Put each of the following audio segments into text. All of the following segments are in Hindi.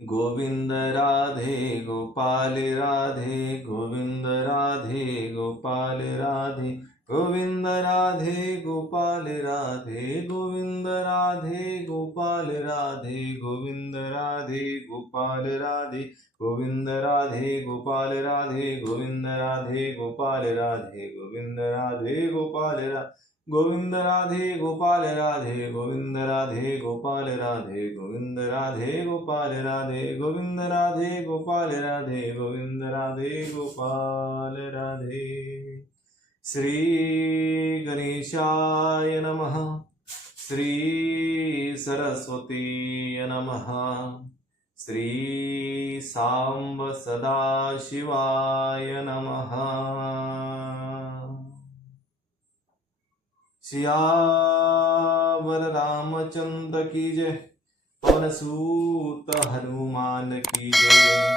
गोविंद राधे गोपाल राधे गोविंद राधे गोपाल राधे गोविंद राधे गोपाल राधे गोविंद राधे गोपाल राधे गोविंद राधे गोपाल राधे गोविंद राधे गोपाल राधे गोविंद राधे गोपाल राधे गोविंद राधे गोपाल राधे गोविंद राधे गोपाल राधे गोविंद राधे गोपाल राधे गोविंद राधे गोपाल राधे गोविंद राधे गोपाल राधे गोविंद राधे गोपाल राधे। श्री गणेशाय नमः। श्री सरस्वती नमः। श्री सांब सदाशिवाय नमः। सियावर रामचंद्र की जय। पवन सूत हनुमान की जय।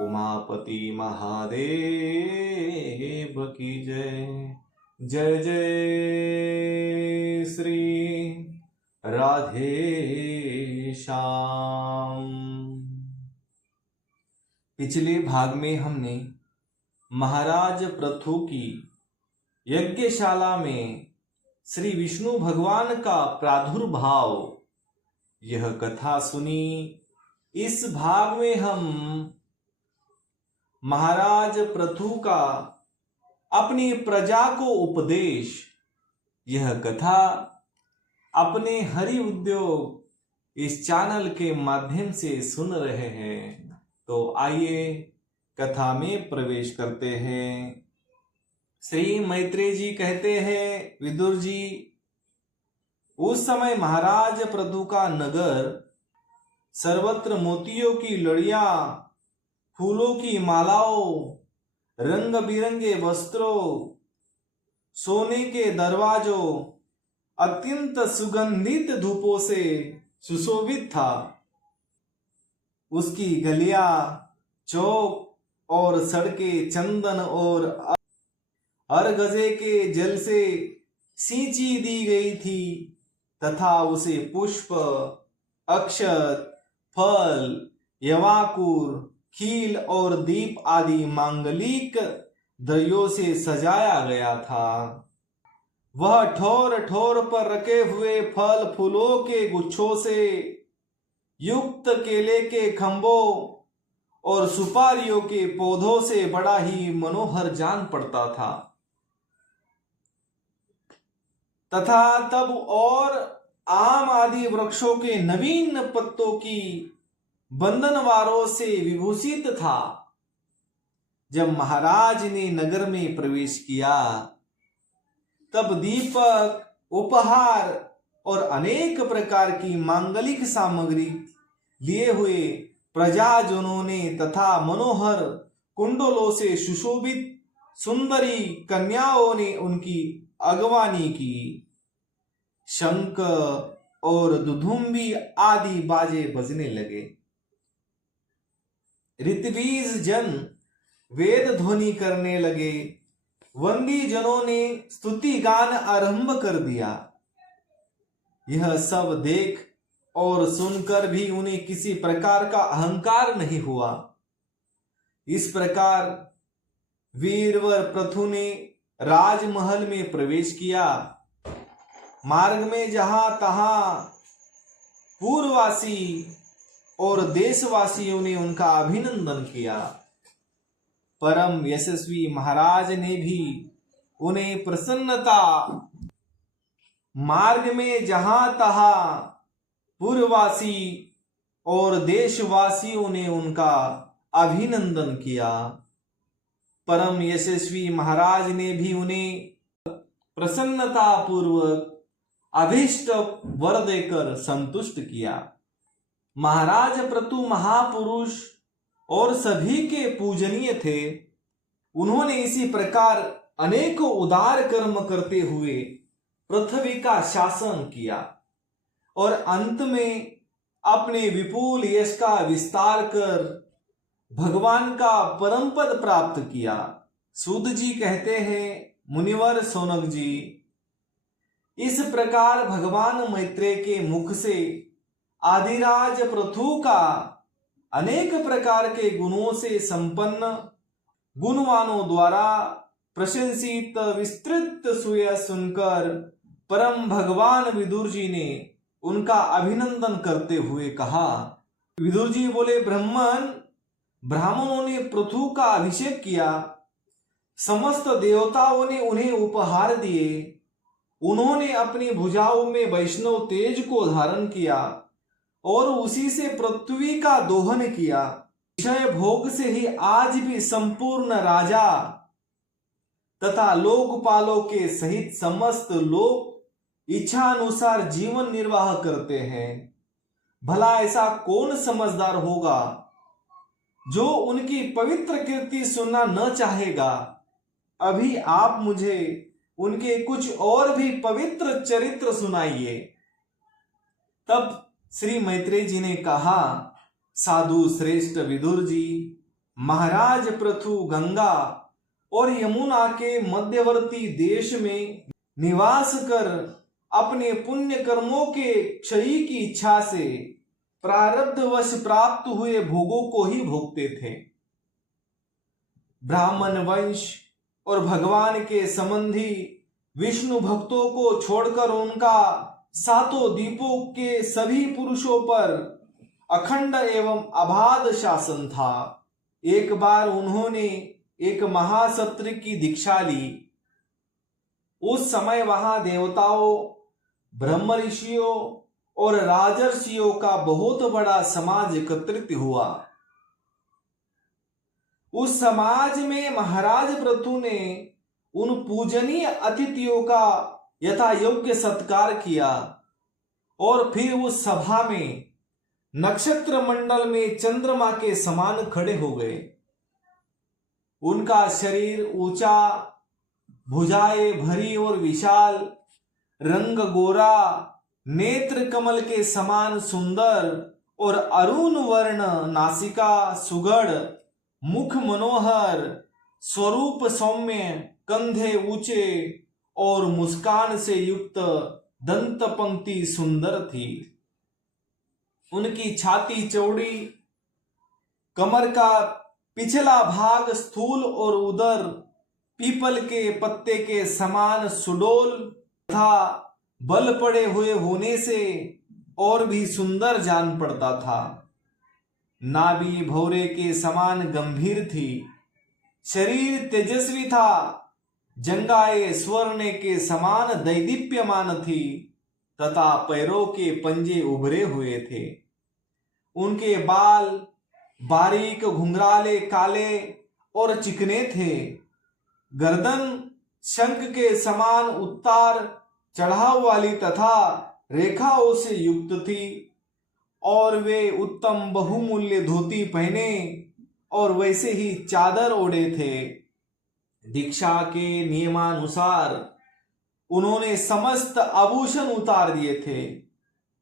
उमापति महादेव की जय। जय जय श्री राधे श्याम। पिछले भाग में हमने महाराज पृथु की यज्ञशाला में श्री विष्णु भगवान का प्रादुर्भाव यह कथा सुनी। इस भाग में हम महाराज पृथु का अपनी प्रजा को उपदेश यह कथा अपने हरि उद्योग इस चैनल के माध्यम से सुन रहे हैं। तो आइए कथा में प्रवेश करते हैं। श्री मैत्रेय जी कहते हैं, विदुर जी, उस समय महाराज पृथु का नगर सर्वत्र मोतियों की लड़ियां, फूलों की मालाओं, रंग बिरंगे वस्त्रों, सोने के दरवाजों, अत्यंत सुगंधित धूपों से सुशोभित था। उसकी गलियां, चौक और सड़कें चंदन और अर्गजे के जल से सींची दी गई थी तथा उसे पुष्प, अक्षत, फल, यवाकुर, खील और दीप आदि मांगलिक द्रव्यों से सजाया गया था। वह ठोर ठोर पर रखे हुए फल फूलों के गुच्छों से युक्त केले के खंभों और सुपारियों के पौधों से बड़ा ही मनोहर जान पड़ता था तथा तब और आम आदि वृक्षों के नवीन पत्तों की बंधनवारों से विभूषित था। जब महाराज ने नगर में प्रवेश किया तब दीपक, उपहार और अनेक प्रकार की मांगलिक सामग्री लिए हुए प्रजाजनों ने तथा मनोहर कुंडलों से सुशोभित सुंदरी कन्याओं ने उनकी अगवानी की। शंख और दुधुम्बी आदि बाजे बजने लगे। ऋत्विज जन वेद ध्वनि करने लगे। वंदी जनों ने स्तुति गान आरंभ कर दिया। यह सब देख और सुनकर भी उन्हें किसी प्रकार का अहंकार नहीं हुआ। इस प्रकार वीरवर पृथु ने राजमहल में प्रवेश किया। मार्ग में जहां तहां पूर्ववासी और देशवासियों ने उनका अभिनंदन किया। परम यशस्वी महाराज ने भी उन्हें प्रसन्नता मार्ग में जहां तहां पूर्ववासी और देशवासियों ने उनका अभिनंदन किया। परम यशस्वी महाराज ने भी उन्हें प्रसन्नता पूर्वक अभीष्ट वर देकर संतुष्ट किया। महाराज पृथु महापुरुष और सभी के पूजनीय थे। उन्होंने इसी प्रकार अनेकों उदार कर्म करते हुए पृथ्वी का शासन किया और अंत में अपने विपुल यश का विस्तार कर भगवान का परम पद प्राप्त किया। सूत जी कहते हैं, मुनिवर सौनक जी, इस प्रकार भगवान मैत्रेय के मुख से आदिराज पृथु का अनेक प्रकार के गुणों से संपन्न गुणवानों द्वारा प्रशंसित विस्तृत सुयश सुनकर परम भगवान विदुर जी ने उनका अभिनंदन करते हुए कहा। विदुर जी बोले, ब्राह्मणों ने पृथु का अभिषेक किया, समस्त देवताओं ने उन्हें उपहार दिए, उन्होंने अपनी भुजाओं में वैष्णव तेज को धारण किया और उसी से पृथ्वी का दोहन किया। विषय भोग से ही आज भी संपूर्ण राजा तथा लोकपालों के सहित समस्त लोग इच्छा अनुसार जीवन निर्वाह करते हैं। भला ऐसा कौन समझदार होगा जो उनकी पवित्र कीर्ति सुनना न चाहेगा। अभी आप मुझे उनके कुछ और भी पवित्र चरित्र सुनाइए। तब श्री मैत्रेय जी ने कहा, साधु श्रेष्ठ विदुर जी, महाराज पृथु गंगा और यमुना के मध्यवर्ती देश में निवास कर अपने पुण्य कर्मों के क्षय की इच्छा से प्रारब्धवश प्राप्त हुए भोगों को ही भोगते थे। ब्राह्मण वंश और भगवान के संबंधी विष्णु भक्तों को छोड़कर उनका सातों द्वीपों के सभी पुरुषों पर अखंड एवं अबाध शासन था। एक बार उन्होंने एक महासत्र की दीक्षा ली। उस समय वहां देवताओं, ब्रह्म ऋषियों और राजर्षियों का बहुत बड़ा समाज एकत्रित हुआ। उस समाज में महाराज पृथु ने उन पूजनीय अतिथियों का यथा योग्य सत्कार किया और फिर उस सभा में नक्षत्र मंडल में चंद्रमा के समान खड़े हो गए। उनका शरीर ऊंचा, भुजाएं भरी और विशाल, रंग गोरा, नेत्र कमल के समान सुंदर और अरुण वर्ण, नासिका सुगढ़, मुख मनोहर, स्वरूप सौम्य, कंधे ऊंचे और मुस्कान से युक्त दंत पंक्ति सुंदर थी। उनकी छाती चौड़ी, कमर का पिछला भाग स्थूल और उदर पीपल के पत्ते के समान सुडौल तथा बल पड़े हुए होने से और भी सुंदर जान पड़ता था। नाभि भौरे के समान गंभीर थी, शरीर तेजस्वी था, जंगाएं स्वर्ण के समान दैदीप्यमान थी तथा पैरों के पंजे उभरे हुए थे। उनके बाल बारीक, घुंघराले, काले और चिकने थे। गर्दन शंख के समान उत्तार चढ़ाव वाली तथा रेखाओं से युक्त थी और वे उत्तम बहुमूल्य धोती पहने और वैसे ही चादर ओढ़े थे। दीक्षा के नियमानुसार उन्होंने समस्त आभूषण उतार दिए थे।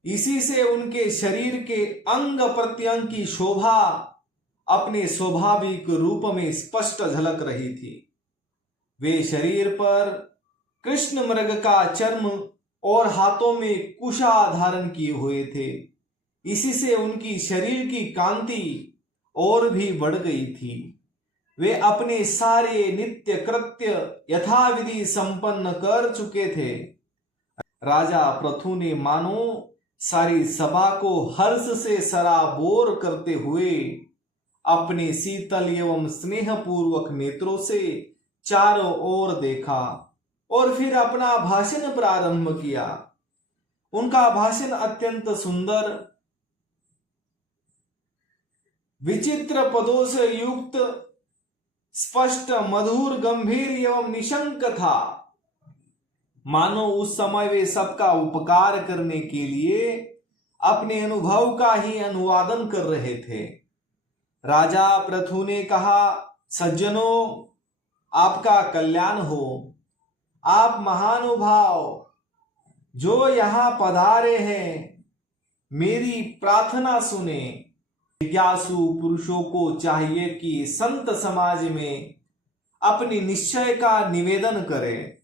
इसी से उनके शरीर के अंग प्रत्यंग की शोभा अपने स्वाभाविक रूप में स्पष्ट झलक रही थी। वे शरीर पर कृष्ण मृग का चर्म और हाथों में कुशा धारण किए हुए थे। इसी से उनकी शरीर की कांति और भी बढ़ गई थी। वे अपने सारे नित्य कृत्य यथाविधि संपन्न कर चुके थे। राजा पृथु ने मानो सारी सभा को हर्ष से सराबोर करते हुए अपने शीतल एवं स्नेहपूर्वक नेत्रों से चारों ओर देखा और फिर अपना भाषण प्रारंभ किया। उनका भाषण अत्यंत सुंदर, विचित्र पदों से युक्त, स्पष्ट, मधुर, गंभीर एवं निशंक था। मानो उस समय वे सबका उपकार करने के लिए अपने अनुभव का ही अनुवादन कर रहे थे। राजा पृथु ने कहा, सज्जनों, आपका कल्याण हो। आप महानुभाव जो यहां पधारे हैं, मेरी प्रार्थना सुने। जिज्ञासु पुरुषों को चाहिए कि संत समाज में अपनी निश्चय का निवेदन करें।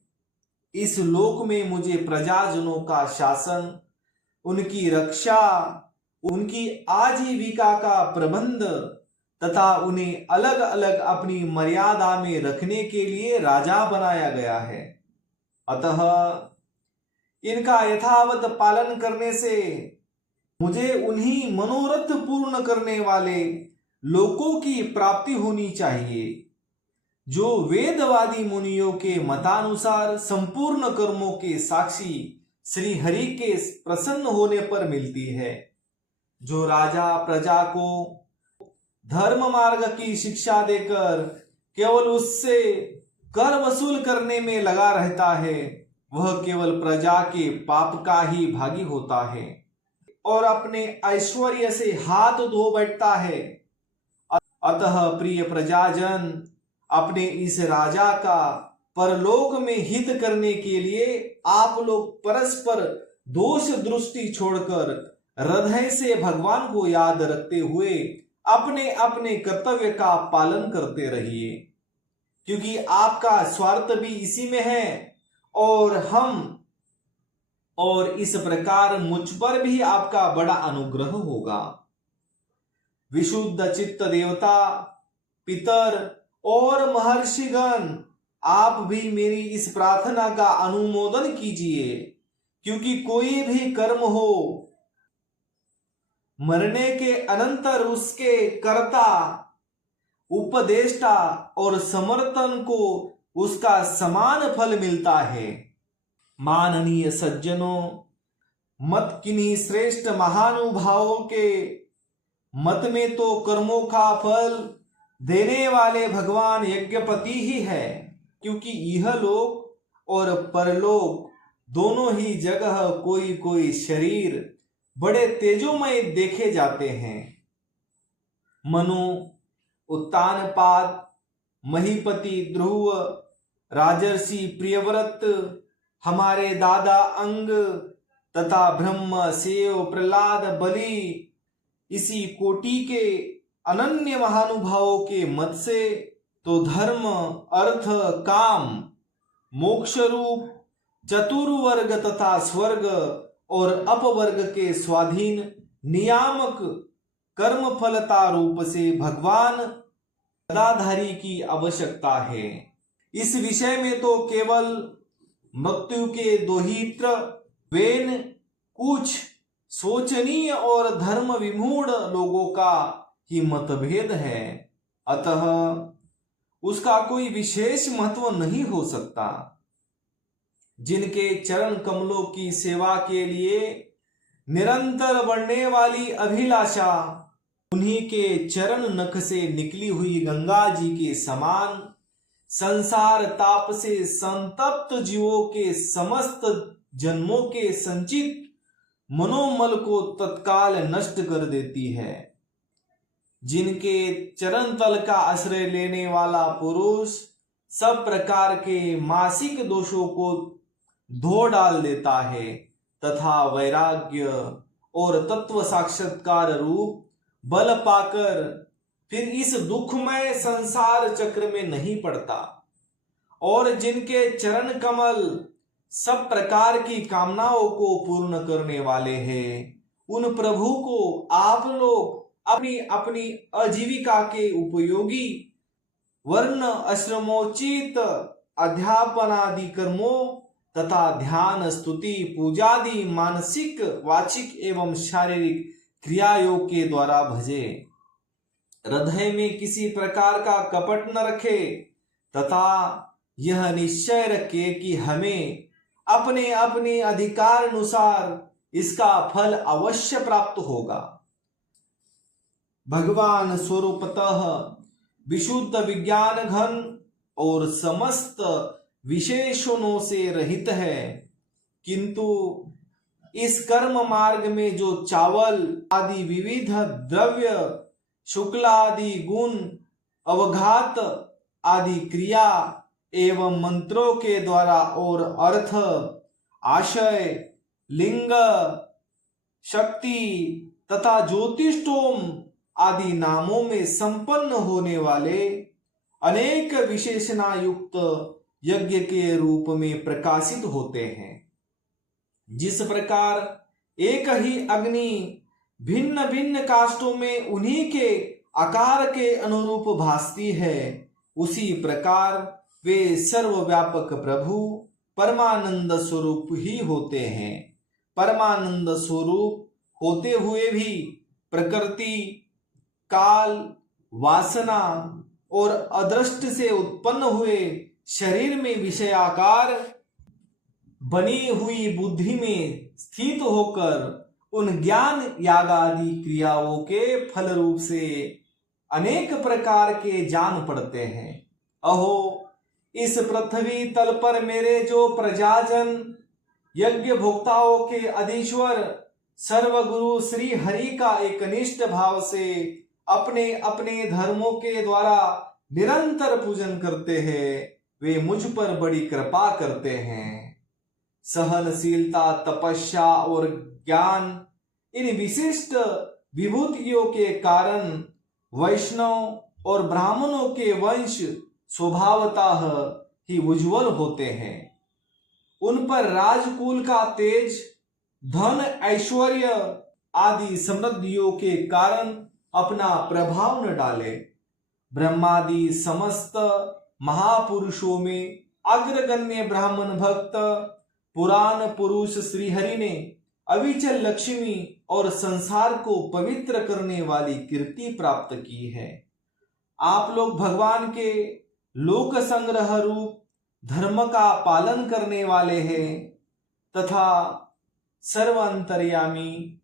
इस लोक में मुझे प्रजाजनों का शासन, उनकी रक्षा, उनकी आजीविका का प्रबंध तथा उन्हें अलग अलग अपनी मर्यादा में रखने के लिए राजा बनाया गया है। अतः इनका यथावत पालन करने से मुझे उन्हीं मनोरथ पूर्ण करने वाले लोकों की प्राप्ति होनी चाहिए जो वेदवादी मुनियों के मतानुसार संपूर्ण कर्मों के साक्षी श्री हरि के प्रसन्न होने पर मिलती है। जो राजा प्रजा को धर्म मार्ग की शिक्षा देकर केवल उससे कर वसूल करने में लगा रहता है, वह केवल प्रजा के पाप का ही भागी होता है और अपने ऐश्वर्य से हाथ धो बैठता है। अतः प्रिय प्रजाजन, अपने इस राजा का परलोक में हित करने के लिए आप लोग परस्पर दोष दृष्टि छोड़कर हृदय से भगवान को याद रखते हुए अपने अपने कर्तव्य का पालन करते रहिए, क्योंकि आपका स्वार्थ भी इसी में है और इस प्रकार मुझ पर भी आपका बड़ा अनुग्रह होगा। विशुद्ध चित्त देवता, पितर और महर्षिगण, आप भी मेरी इस प्रार्थना का अनुमोदन कीजिए, क्योंकि कोई भी कर्म हो, मरने के अनंतर उसके कर्ता, उपदेष्टा और समर्थन को उसका समान फल मिलता है। माननीय सज्जनों, मत किन्हीं श्रेष्ठ महानुभावों के मत में तो कर्मों का फल देने वाले भगवान यज्ञपति ही है, क्योंकि यह लोक और परलोक दोनों ही जगह कोई कोई शरीर बड़े तेजोमय देखे जाते हैं। मनु, उत्तानपाद, महीपति ध्रुव, राजर्षि प्रियव्रत, हमारे दादा अंग तथा ब्रह्म, सेव, प्रहलाद, बलि, इसी कोटि के अनन्य महानुभावों के मत से तो धर्म, अर्थ, काम, मोक्ष रूप चतुर्वर्ग तथा स्वर्ग और अपवर्ग के स्वाधीन नियामक कर्म फलता रूप से भगवान गदाधारी की आवश्यकता है। इस विषय में तो केवल मृत्यु के दोहित्र वेन कुछ शोचनीय और धर्म विमूढ़ लोगों का ही मतभेद है, अतः उसका कोई विशेष महत्व नहीं हो सकता। जिनके चरण कमलों की सेवा के लिए निरंतर बढ़ने वाली अभिलाषा उन्हीं के चरण नख से निकली हुई गंगा जी के समान संसार ताप से संतप्त जीवों के समस्त जन्मों के संचित मनोमल को तत्काल नष्ट कर देती है। जिनके चरण तल का आश्रय लेने वाला पुरुष सब प्रकार के मासिक दोषों को धो डाल देता है तथा वैराग्य और तत्व साक्षात्कार रूप बल पाकर फिर इस दुखमय संसार चक्र में नहीं पड़ता, और जिनके चरण कमल सब प्रकार की कामनाओं को पूर्ण करने वाले हैं, उन प्रभु को आप लोग अपनी अपनी आजीविका के उपयोगी वर्ण आश्रमोचित अध्यापनादि कर्मों तथा ध्यान, स्तुति, पूजादि मानसिक, वाचिक एवं शारीरिक क्रियाओं के द्वारा भजे। हृदय में किसी प्रकार का कपट न रखे तथा यह निश्चय रखे कि हमें अपने अपने अधिकार अनुसार इसका फल अवश्य प्राप्त होगा। भगवान स्वरूपतः विशुद्ध विज्ञान घन और समस्त विशेषणों से रहित है, किंतु इस कर्म मार्ग में जो चावल आदि विविध द्रव्य, शुक्ल आदि गुण, अवघात आदि क्रिया एवं मंत्रों के द्वारा और अर्थ, आशय, लिंग, शक्ति तथा ज्योतिषोम आदि नामों में संपन्न होने वाले अनेक विशेषणा युक्त यज्ञ के रूप में प्रकाशित होते हैं। जिस प्रकार एक ही अग्नि भिन्न भिन्न काष्ठों में उन्हीं के आकार के अनुरूप भासती है, उसी प्रकार वे सर्वव्यापक प्रभु परमानंद स्वरूप ही होते हैं। परमानंद स्वरूप होते हुए भी प्रकृति, काल, वासना और अदृष्ट से उत्पन्न हुए शरीर में विषयाकार बनी हुई बुद्धि में स्थित होकर उन ज्ञान यागादि क्रियाओं के फल रूप से अनेक प्रकार के जान पड़ते हैं। अहो, इस पृथ्वी तल पर मेरे जो प्रजाजन यज्ञ भोक्ताओं के अधीश्वर सर्वगुरु श्री हरि का एक निष्ठ भाव से अपने अपने धर्मों के द्वारा निरंतर पूजन करते हैं, वे मुझ पर बड़ी कृपा करते हैं। सहनशीलता, तपस्या और ज्ञान, इन विशिष्ट विभूतियों के कारण वैष्णव और ब्राह्मणों के वंश स्वभावतः ही उज्जवल होते हैं। उन पर राजकुल का तेज, धन, ऐश्वर्य आदि समृद्धियों के कारण अपना प्रभाव न डाले। ब्रह्मादि समस्त महापुरुषों में अग्रगण्य ब्राह्मण भक्त पुराण पुरुष श्रीहरि ने अविचल लक्ष्मी और संसार को पवित्र करने वाली कीर्ति प्राप्त की है। आप लोग भगवान के लोक संग्रह रूप धर्म का पालन करने वाले हैं तथा सर्व अंतर्यामी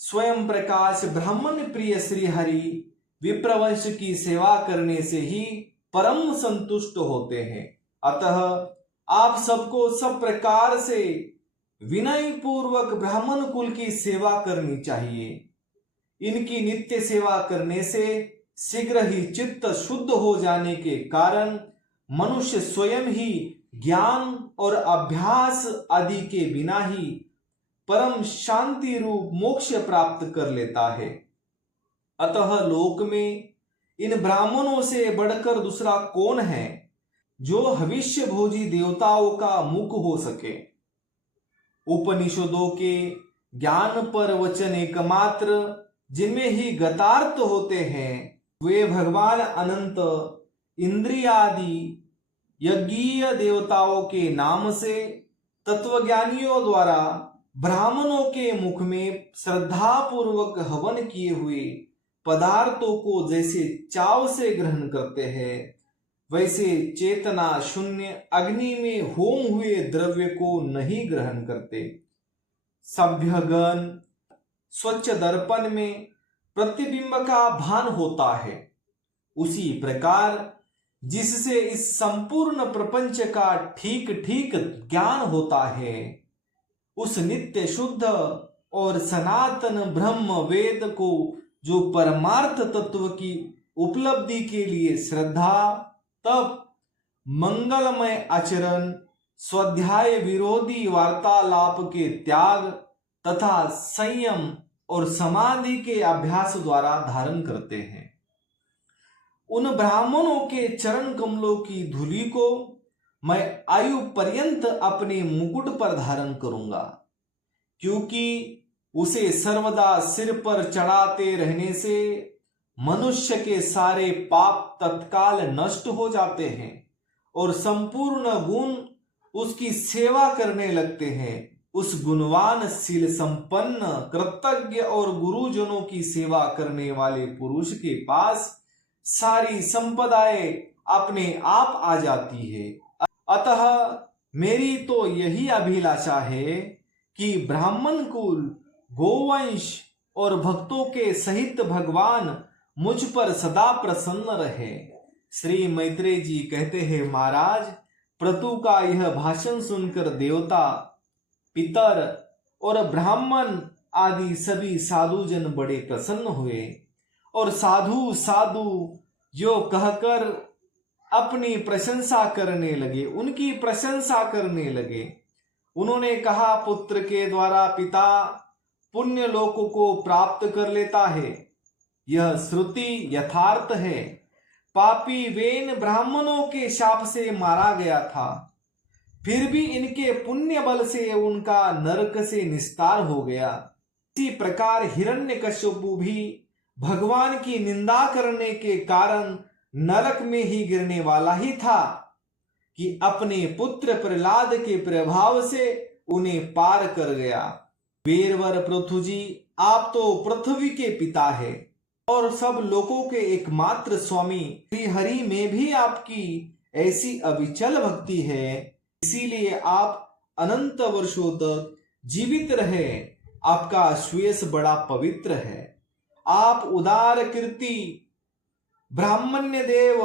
स्वयं प्रकाश ब्राह्मण प्रिय श्री हरि विप्रवंश की सेवा करने से ही परम संतुष्ट होते हैं। अतः आप सबको सब प्रकार से विनय पूर्वक ब्राह्मण कुल की सेवा करनी चाहिए। इनकी नित्य सेवा करने से शीघ्र ही चित्त शुद्ध हो जाने के कारण मनुष्य स्वयं ही ज्ञान और अभ्यास आदि के बिना ही परम शांति रूप मोक्ष प्राप्त कर लेता है। अतः लोक में इन ब्राह्मणों से बढ़कर दूसरा कौन है जो हविष्य भोजी देवताओं का मुख हो सके। उपनिषदों के ज्ञान पर वचन एकमात्र जिनमें ही गतार्थ होते हैं, वे भगवान अनंत इंद्रियादि यज्ञीय देवताओं के नाम से तत्वज्ञानियों द्वारा ब्राह्मणों के मुख में श्रद्धा पूर्वक हवन किए हुए पदार्थों को जैसे चाव से ग्रहण करते हैं, वैसे चेतना शून्य अग्नि में होम हुए द्रव्य को नहीं ग्रहण करते। सभ्यगण स्वच्छ दर्पण में प्रतिबिंब का भान होता है, उसी प्रकार जिससे इस संपूर्ण प्रपंच का ठीक ठीक ज्ञान होता है, उस नित्य शुद्ध और सनातन ब्रह्म वेद को जो परमार्थ तत्व की उपलब्धि के लिए श्रद्धा, तप, मंगलमय आचरण, स्वाध्याय विरोधी वार्तालाप के त्याग तथा संयम और समाधि के अभ्यास द्वारा धारण करते हैं। उन ब्राह्मणों के चरण कमलों की धूलि को मैं आयु पर्यंत अपने मुकुट पर धारण करूंगा, क्योंकि उसे सर्वदा सिर पर चढ़ाते रहने से मनुष्य के सारे पाप तत्काल नष्ट हो जाते हैं और संपूर्ण गुण उसकी सेवा करने लगते हैं। उस गुणवान शील संपन्न कृतज्ञ और गुरुजनों की सेवा करने वाले पुरुष के पास सारी संपदाएं अपने आप आ जाती है। अतः मेरी तो यही अभिलाषा है कि ब्राह्मण कुल, गोवंश और भक्तों के सहित भगवान मुझ पर सदा प्रसन्न रहे। श्री मैत्रेय जी कहते हैं, महाराज, प्रतु का यह भाषण सुनकर देवता, पितर और ब्राह्मण आदि सभी साधुजन बड़े प्रसन्न हुए और साधु साधु जो कहकर अपनी प्रशंसा करने लगे, उनकी प्रशंसा करने लगे। उन्होंने कहा, पुत्र के द्वारा पिता पुण्य लोकों को प्राप्त कर लेता है, यह श्रुति यथार्थ है। पापी वेन ब्राह्मणों के शाप से मारा गया था, फिर भी इनके पुण्य बल से उनका नरक से निस्तार हो गया। इसी प्रकार हिरण्यकश्यपु भी भगवान की निंदा करने के कारण नरक में ही गिरने वाला ही था कि अपने पुत्र प्रहलाद के प्रभाव से उन्हें पार कर गया। वीरवर पृथु जी, आप तो पृथ्वी के पिता है और सब लोगों के एकमात्र स्वामी श्री हरि में भी आपकी ऐसी अविचल भक्ति है, इसीलिए आप अनंत वर्षों तक जीवित रहे। आपका श्वेस बड़ा पवित्र है। आप उदार कीर्ति ब्राह्मण्य देव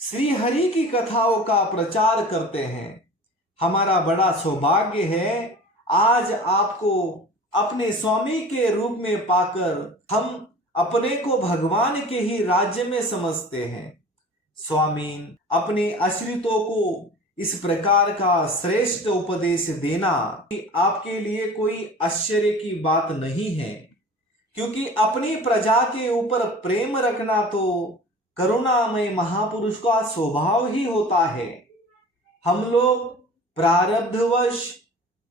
श्री हरि की कथाओं का प्रचार करते हैं। हमारा बड़ा सौभाग्य है आज आपको अपने स्वामी के रूप में पाकर हम अपने को भगवान के ही राज्य में समझते हैं। स्वामी, अपने आश्रितों को इस प्रकार का श्रेष्ठ उपदेश देना आपके लिए कोई आश्चर्य की बात नहीं है, क्योंकि अपनी प्रजा के ऊपर प्रेम रखना तो करुणामय महापुरुष का स्वभाव ही होता है। हम लोग प्रारब्धवश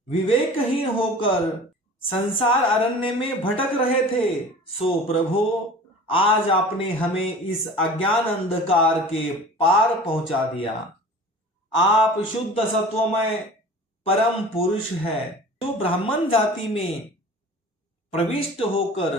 विवेकहीन होकर संसार अरण्य में भटक रहे थे, सो प्रभु आज आपने हमें इस अज्ञान अंधकार के पार पहुंचा दिया। आप शुद्ध सत्वमय परम पुरुष है, जो ब्राह्मण जाति में प्रविष्ट होकर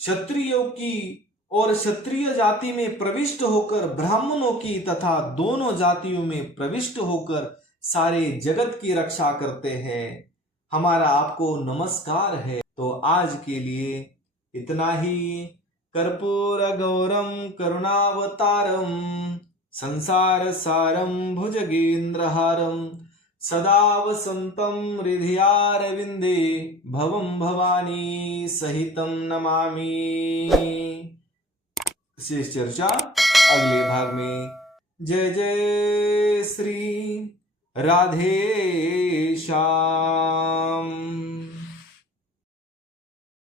क्षत्रियों की और क्षत्रिय जाति में प्रविष्ट होकर ब्राह्मणों की तथा दोनों जातियों में प्रविष्ट होकर सारे जगत की रक्षा करते हैं। हमारा आपको नमस्कार है। तो आज के लिए इतना ही। कर्पूर गौरम करुणावतारम संसार सारम भुजगेन्द्रहारम सदा वसंतम हृदयारविंदे भवम भवानी सहितम नमामि। शेष चर्चा अगले भाग में। जय जय श्री राधे श्याम।